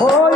Oh,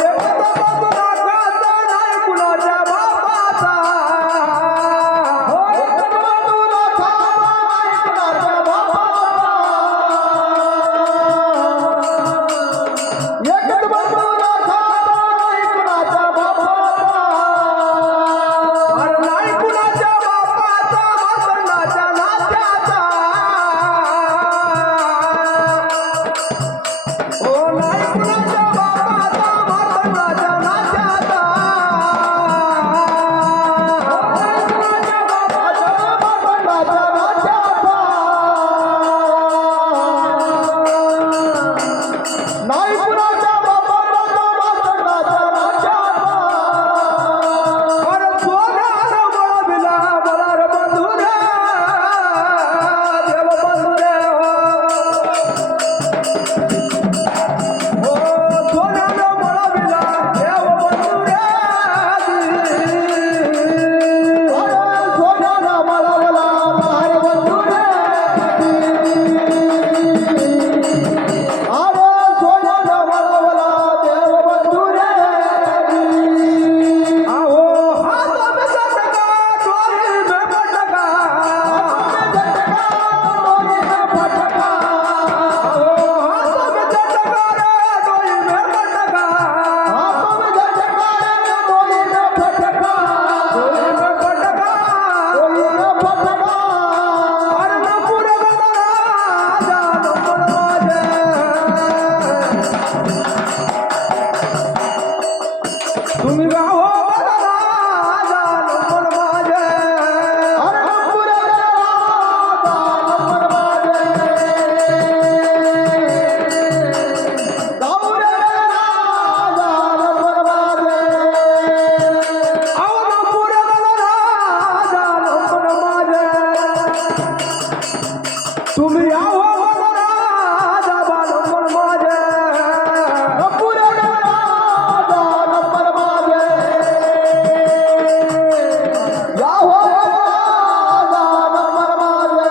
তুমি